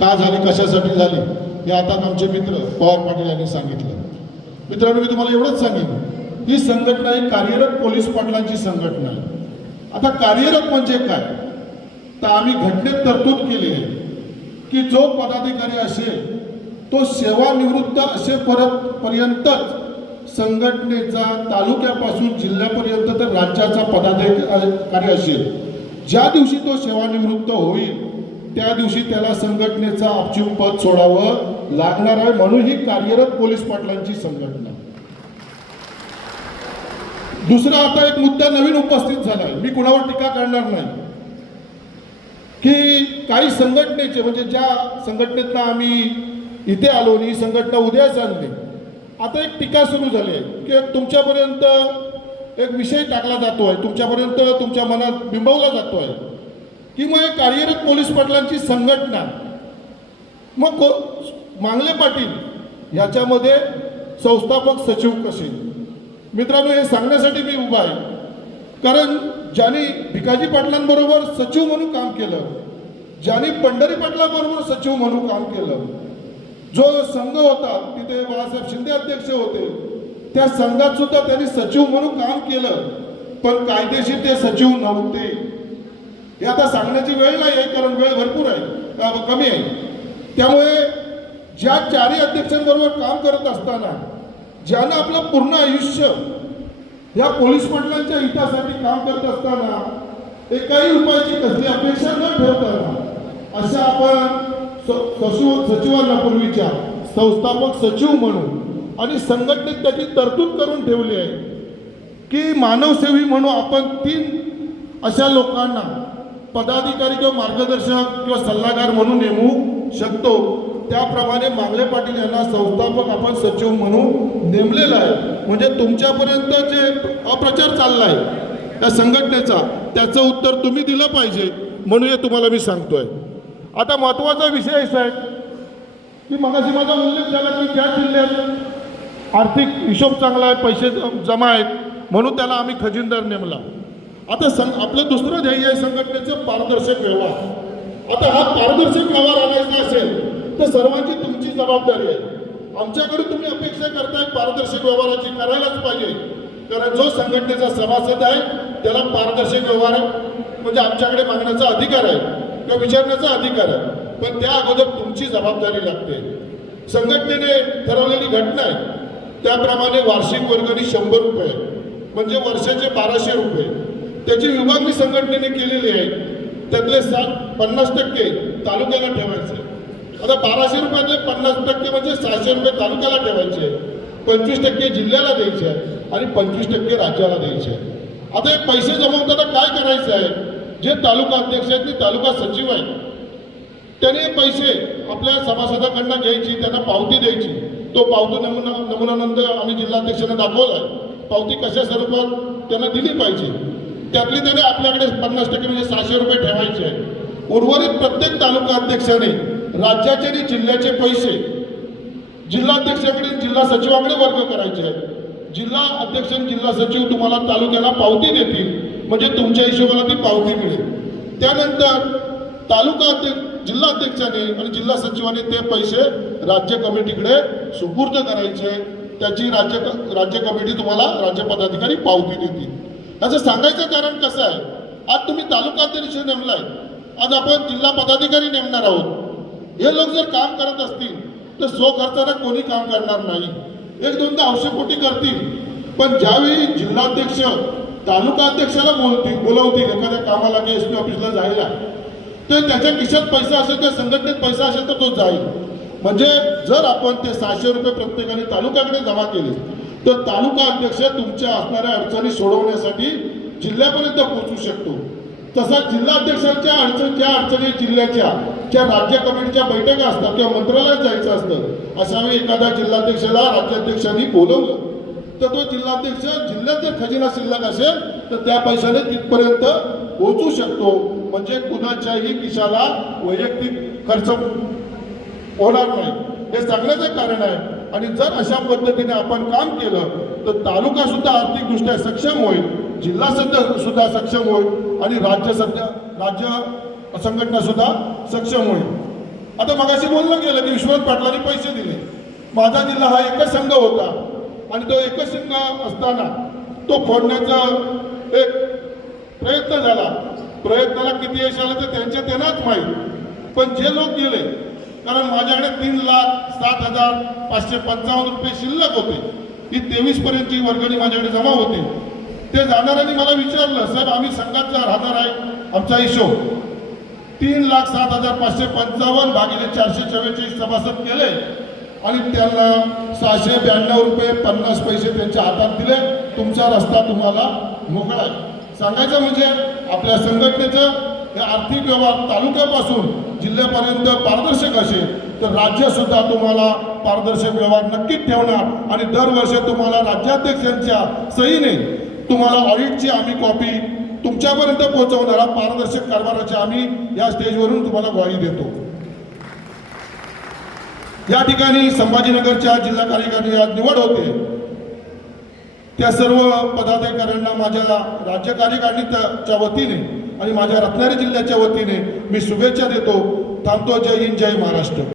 का झाली कशासाठी झाली हे आता आमचे मित्र पवार पाटील यांनी सांगितलं. मित्रांनो मी तुम्हाला एवढंच सांगेन ही संघटना ही कार्यरत पोलीस पाटलांची संघटना आहे. आता कार्यरत म्हणजे काय? तर आम्ही घटनेत तरतूद केली आहे की जो पदाधिकारी असेल तो सेवानिवृत्त असे परत पर्यंतच संघटनेचा तालुक्यापासून जिल्ह्यापर्यंत तर राज्याचा पदाधिकारी असेल. ज्या दिवशी तो सेवानिवृत्त होईल त्या दिवशी त्याला संघटनेचा अपचिम पद सोडावं लागणार आहे म्हणून ही कार्यरत पोलीस पाटलांची संघटना. दुसरा आता एक मुद्दा नवीन उपस्थित झाला आहे मी कुणावर टीका करणार नाही. की काही संघटनेचे म्हणजे ज्या संघटनेतनं आम्ही इथे आलो आणि ही संघटना उद्याच आणली आता एक टीका सुरू झाली आहे की तुमच्यापर्यंत एक विषय टाकला जातो आहे तुमच्यापर्यंत तुमच्या मनात बिंबवला जातो आहे किंवा कार्यरत पोलीस पाटलांची संघटना. मग को मांगले पाटील याच्यामध्ये संस्थापक सचिव कसे? मित्रांनो हे सांगण्यासाठी मी उभा आहे. कारण ज्यांनी भिकाजी पाटलांबरोबर सचिव म्हणून काम केलं ज्यांनी पंढरी पाटलांबरोबर सचिव म्हणून काम केलं जो संघ होता तिथे बाळासाहेब शिंदे अध्यक्ष होते त्या संघात सुद्धा त्यांनी सचिव म्हणून काम केलं पण कायदेशीर ते सचिव नव्हते. हे आता सांगण्याची वेळ नाही आहे कारण वेळ भरपूर आहे. कमी आहे. त्यामुळे ज्या चारही अध्यक्षांबरोबर काम करत असताना ज्यानं आपलं पूर्ण आयुष्य या पोलीस मंडळांच्या हितासाठी काम करत असताना एकाही रुपयाची कसली अपेक्षा न ठेवताना अशा आपण स- सचिव सचिवांना पूर्वीच्या संस्थापक सचिव म्हणून आणि संघटनेत त्याची तरतूद करून ठेवली आहे की मानवसेवी म्हणून आपण तीन अशा लोकांना पदाधिकारी किंवा मार्गदर्शक किंवा सल्लागार म्हणून नेमू शकतो. त्याप्रमाणे मांगले पाटील यांना संस्थापक आपण सचिव म्हणून नेमलेलं आहे. म्हणजे तुमच्यापर्यंत जे अप्रचार चालला आहे त्या संघटनेचा त्याचं उत्तर तुम्ही दिलं पाहिजे म्हणून हे तुम्हाला मी सांगतोय. आता महत्त्वाचा विषय असा आहे की मगाशी माझा उल्लेख झाला की त्या जिल्ह्यात आर्थिक हिशोब चांगला आहे पैसे जमा आहेत म्हणून त्याला आम्ही खजिनदार नेमला. आता सं आपलं दुसरं ध्येय आहे संघटनेचं पारदर्शक व्यवहार. आता हा पारदर्शक व्यवहार आणायचा असेल तर सर्वांची तुमची जबाबदारी आहे. आमच्याकडे तुम्ही अपेक्षा करताय पारदर्शक व्यवहाराची करायलाच पाहिजे. कारण जो संघटनेचा सभासद आहे त्याला पारदर्शक व्यवहार म्हणजे आमच्याकडे मागण्याचा अधिकार आहे किंवा विचारण्याचा अधिकार आहे. पण त्या अगोदर तुमची जबाबदारी लागते. संघटनेने ठरवलेली घटना आहे. त्याप्रमाणे वार्षिक वर्गणी शंभर रुपये. म्हणजे वर्षाचे बाराशे रुपये. त्याची विभागणी संघटनेने केलेली आहे. त्यातले सात पन्नास टक्के तालुक्याला ठेवायचे. आता बाराशे रुपयातले पन्नास टक्के म्हणजे सहाशे रुपये तालुक्याला ठेवायचे. पंचवीस टक्के जिल्ह्याला द्यायचे आहे आणि पंचवीस टक्के राज्याला द्यायचे. आहे आता हे पैसे जमवताना काय करायचं आहे? जे तालुका अध्यक्ष आहेत ते तालुका सचिव आहेत. त्याने पैसे आपल्या सभासदाकडनं घ्यायची त्यांना पावती द्यायची. तो पावती नमुना नमुनानंद आम्ही जिल्हाध्यक्षांना दाखवला आहे पावती कशा स्वरूपात त्यांना दिली पाहिजे? त्यातली त्याने आपल्याकडे पन्नास टक्के म्हणजे सहाशे रुपये ठेवायचे आहेत. उर्वरित प्रत्येक तालुका अध्यक्षाने राज्याचे आणि जिल्ह्याचे पैसे जिल्हाध्यक्षाकडे जिल्हा सचिवाकडे वर्ग करायचे आहेत. जिल्हा अध्यक्ष आणि जिल्हा सचिव तुम्हाला तालुक्याला पावती देतील. म्हणजे तुमच्या हिशोबाला ती पावती मिळेल. त्यानंतर तालुका अध्यक्ष जिल्हा अध्यक्षाने आणि जिल्हा सचिवाने ते पैसे राज्य कमिटीकडे सुपूर्द करायचे त्याची राज्य राज्य कमिटी तुम्हाला राज्य पदाधिकारी पावती देतील. याचं सांगायचं कारण कसं आहे? आज तुम्ही तालुकाध्यक्ष नेमलाय. आज आपण जिल्हा पदाधिकारी नेमणार आहोत. हे लोक जर काम करत असतील तर स्वखर्चानं कोणी काम करणार नाही. एक दोनदा औषधपोटी करतील. पण ज्यावेळी जिल्हाध्यक्ष तालुका अध्यक्षाला बोलतील बोलवतील एखाद्या कामाला की एस पी ऑफिसला जायला तर त्याच्या खिशात पैसा असेल त्या संघटनेत पैसा असेल तर तो जाईल. म्हणजे जर आपण ते सहाशे रुपये प्रत्येकाने तालुक्याकडे जमा केले तर तालुका अध्यक्ष तुमच्या असणाऱ्या अडचणी सोडवण्यासाठी जिल्ह्यापर्यंत पोहोचू शकतो. तसा जिल्हा अध्यक्षांच्या अडचण ज्या अडचणी जिल्ह्याच्या ज्या राज्य कमिटीच्या बैठका असतात किंवा मंत्रालयात जायचं असतं अशा वेळी एखाद्या जिल्हाध्यक्षाला राज्याध्यक्षांनी बोलवलं. तर तो जिल्हाध्यक्ष जिल्ह्यात जर खजिना शिल्लक असेल तर त्या पैशाने तिथपर्यंत पोहोचू शकतो. म्हणजे कुणाच्याही किशाला वैयक्तिक खर्च होणार नाही. हे सांगण्याचं कारण आहे. आणि जर अशा पद्धतीने आपण काम केलं तर तालुका सुद्धा आर्थिकदृष्ट्या सक्षम होईल जिल्हा सध्या सुद्धा सक्षम होईल आणि राज्य सध्या राज्य संघटना सुद्धा सक्षम होईल. आता मगाशी बोललं गेलं की विश्वनाथ पाटलांनी पैसे दिले. माझा जिल्हा हा एकच संघ होता आणि तो एकच संघ असताना तो फोडण्याचा एक प्रयत्न झाला. प्रयत्नाला किती यश आलं तर त्यांच्या त्यांनाच माहीत. पण जे लोक गेले कारण माझ्याकडे तीन लाख सात हजार पाचशे पंचावन्न रुपये शिल्लक होते. ही तेवीस पर्यंतची वर्गणी माझ्याकडे जमा होते. ते जाणाऱ्यांनी मला विचारलं सर आम्ही संघाचा राहणार आहे. आमचा हिशोब. तीन लाख सात हजार पाचशे पंचावन्न भागिले चारशे चव्वेचाळीस सभासद केले. आणि त्यांना सहाशे ब्याण्णव रुपये पन्नास पैसे त्यांच्या हातात दिले. तुमचा रस्ता तुम्हाला मोकळा आहे. सांगायचं म्हणजे आपल्या संघटनेचं हे आर्थिक व्यवहार तालुक्यापासून जिल्ह्यापर्यंत पारदर्शक असेल तर राज्यसुद्धा तुम्हाला पारदर्शक व्यवहार नक्कीच ठेवणार आणि दरवर्षी तुम्हाला राज्याध्यक्षांच्या सहीने तुम्हाला ऑडिटची आम्ही कॉपी तुमच्यापर्यंत पोहोचवणारा. पारदर्शक कारभाराची आम्ही या स्टेजवरून तुम्हाला ग्वाही देतो. या ठिकाणी संभाजीनगरच्या जिल्हा कार्यकारिणी आज निवड होते. त्या सर्व पदाधिकाऱ्यांना माझ्या राज्य कार्यकारिणीच्या वतीने आणि माझ्या रत्नागिरी जिल्ह्याच्या वतीने मी शुभेच्छा देतो. थांबतो. जय हिंद जय महाराष्ट्र.